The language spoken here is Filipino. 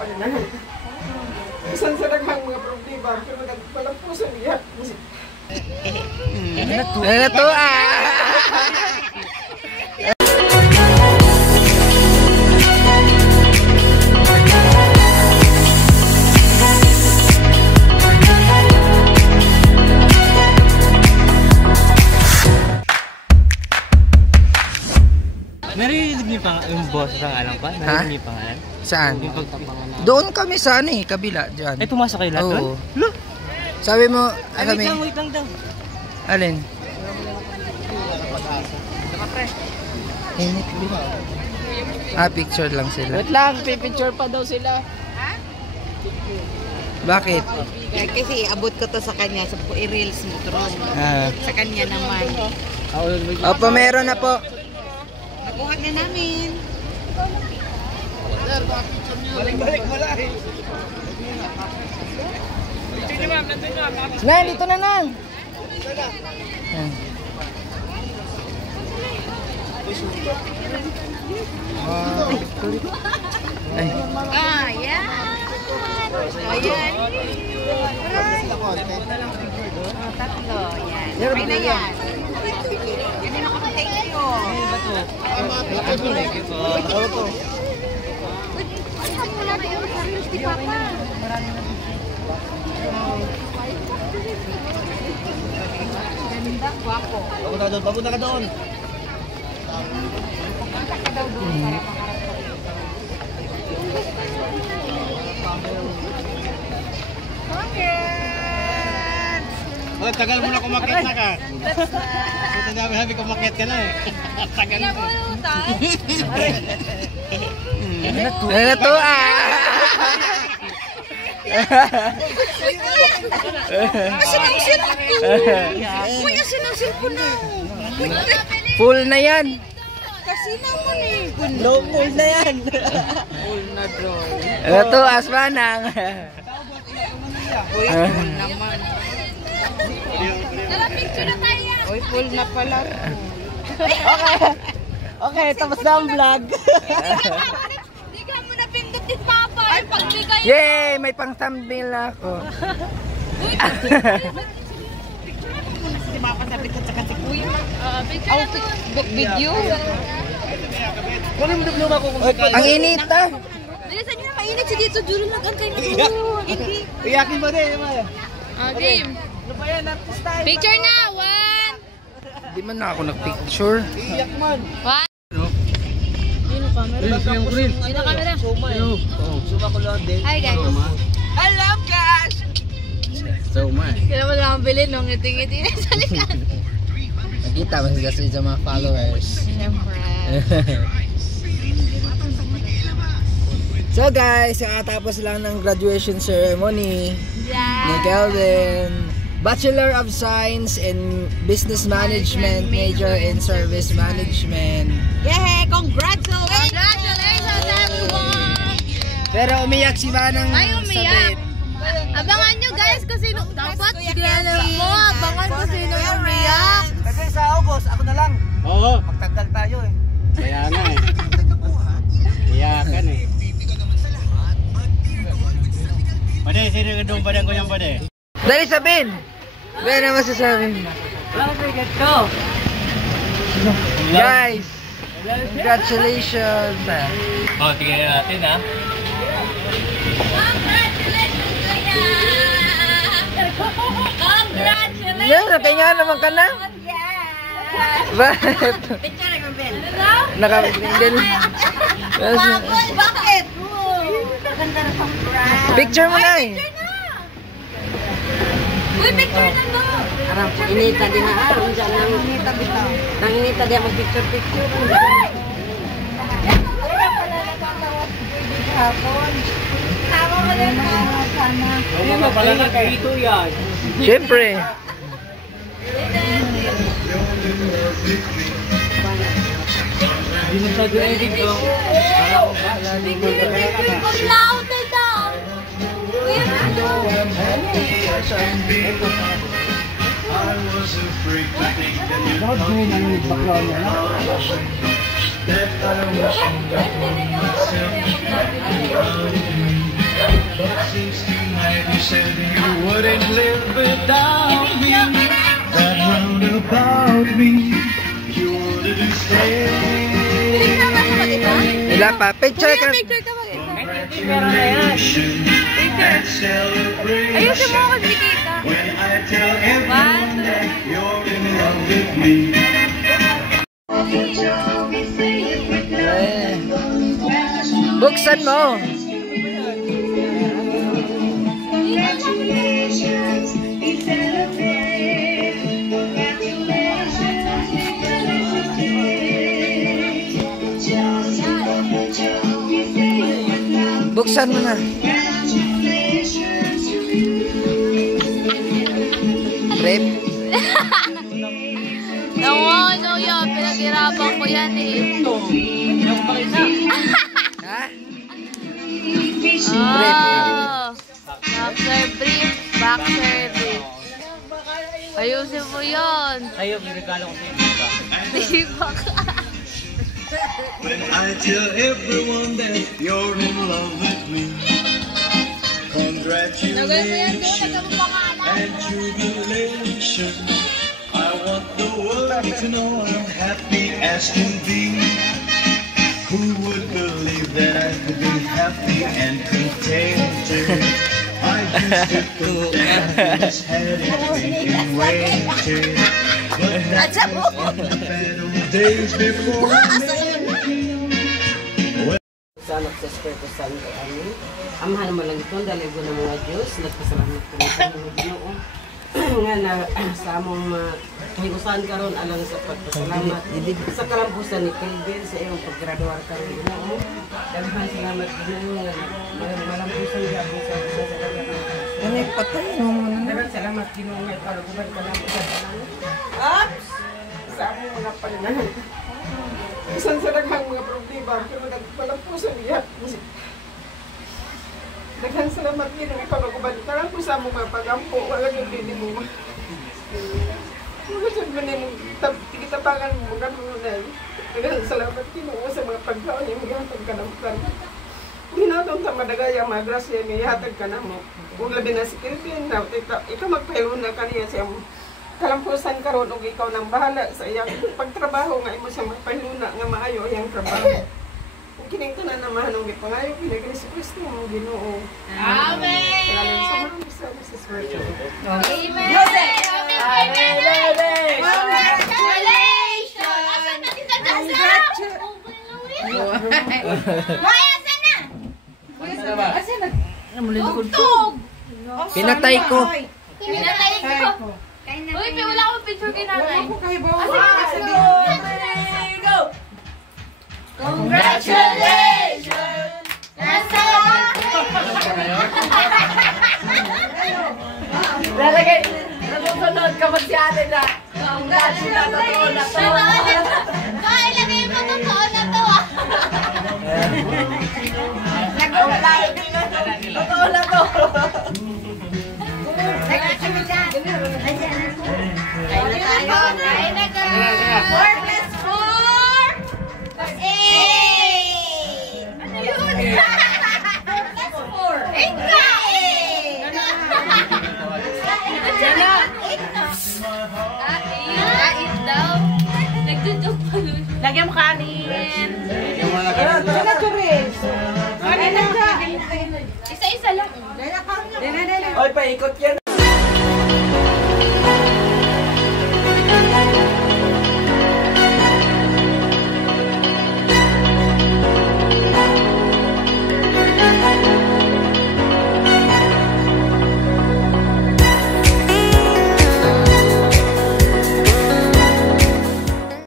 pananahan. Isan sa naghang mga problema, pero nagpalampusan niya. Ano to Narinig niyo pa yung boss ng alam pa? Narinig niyo pangalan? Saan? Doon kami sa ano kabila dyan. Eh, tumasa kayo lahat doon? Look! Sabi mo, kami... Wait lang daw. Alin? Picture lang sila. Wait lang, pipicture pa daw sila. Bakit? Kasi abot ko to sa kanya, sa i-reels mo to. Sa kanya naman. Opo, meron na po. Nakuha na namin. Balik-balik mo lang. Nan, dito na Nan. Yan. Ayan. Tatlo. Yan. Okay na yan. Ganun ako na thank you. Thank you po. Ganda, guwapo. Papunta ka doon. Papunta ka daw doon para pangarap ko. Tagal mo na kumakit na ka. Sabi kumakit ka na eh. Tagal mo. Ano to Asan ang cellphone? Uy, asan ang cellphone na? Full na yan. Kasi naman eh. No, full na yan. Full na bro. Ano to, Asmanang? Uy, full naman. Uy, full na pala. Okay, tapos na ang vlog. Hindi ka mo napindot din papa. Ay, pagbigay. Yay! May pang thumbnail na ako. Hindi mapasabit ka sa kuya. Video. Kunin mo diploma ko kung sakali. Ang inita. Bilisan nyo na mainit si dito. Duro lang ang kayo na. Iyakin mo din, Maya. Game. Picture na. 1. Di man na ako nagpicture. Iyak man. 1. Yun ang camera. Yun ang camera. Suma ko lang din. Hi guys. Hello guys! Kaya mo lang bilhin nung ngiti-ngiti na sa likod. Nakita mo kasi sa mga followers. Siyempre. So guys, tapos lang ng graduation ceremony ni Kelvin. Bachelor of Science in Business Management, major in Service Management. Yay! Congratulations! Congratulations everyone! Pero umiyak si Manang Ay, umiyak! Abangan nyo guys kasi dapat ginanong mo. Abangan ko sino yung umiyak. Kasi sa August, ako na lang. Oo. Magtagal tayo eh. Kaya nga eh. Iyakan eh. Pade, sino yung doon padang ko yung pade? Dali sabihin! Ben, ano masasabi? Guys, congratulations! Oh, tingnan natin ha. Congratulations! Yan, kanya naman ka na? Bakit? Picture naman, Ben. Nakapindin. Bakit? Maganda na congrats. Picture mo na eh. Uy, picture na mo! Arang, inita din na araw. Inita bitaw. Nang inita din mag-picture-picture. Hapon. Tama mo din na sana. Hindi mo pala nagkito yan. Siyempre. Hindi mo sa edit ko. Kung louder daw. I was afraid to think that you that I was selfish. Wala pa. Picture ka. Picture ka ba? Congratulations and celebration. Ayusin mo ako si Kita. When I tell everyone that you're in love with me. Buksan mo. Buksan mo na. Rep. Ano yun? Pinaghirapan ko yan eh. Ha? Oh. Boxer brief. Boxer brief. Ayusin mo yun. Sa'yo, regalo ko sa'yo. Diba ka? When I tell everyone that you're in love with me. Congratulations and jubilation. I want the world to know I'm happy as can be. Who would believe that I could be happy and contented? I used to think that happiness had been waited. But that was on the bad old days before I met you. Sa nagsaspare ko sa amin. Amahan naman lang ito, dahil ko ng mga Diyos, nagpasalamat ko ng mga Ginoo. Nga na sa among kahigusan karon alang sa pagpasalamat sa kalampusan ni Kelvin sa iyong paggraduar karon Ginoo. Daghan salamat Ginoo nga malampusan gyud sa Ano patay mo muna. daghan salamat Ginoo nga pagaguban ka namo sa tanan. Ups! Sa among mga pananaw. Bisan sa daghang mga problema, pero nagpalampusan niya. Daghang salamat din ang ipagaguban. Karang po sa among mga pagampo, wala yung pili mo. Wala siyang manin, tigitapangan mo, gano'n. Daghang salamat din mo sa mga pagkaon yung ihatag ka ng plan. Ginatong sa madagay ang mga grasya yung ihatag ka na mo. Kung labi na si Kelvin, ikaw magpahiluna ka niya siyang kalampusan karon og ikaw nang bahala sa iyang pagtrabaho nga imo sa magpahiluna nga maayo iyang trabaho. Kining tanan naman ang gipangayo kini si Kristo ang Ginoo. Amen! Salamat sa mga Mrs. Virgin. Amen! Congratulations! Asan na si Tata? Asan na? Tugtog! Pinatay ko. Pinatay ko. Uy, wala akong picture kay nanay. Go! Congratulations! Lalagay, nasusunod ka magsiyanin na. Congratulations! Kaya lagay mo totoo na to ah. Totoo na to. Kain na ka. 4 plus 4 is 8. Ano yun? 4 plus 4. 8 ka! 8 daw. Nagdudok pa nun. Lagyan mo kanin. Isa-isa lang. Oy, paikot yan.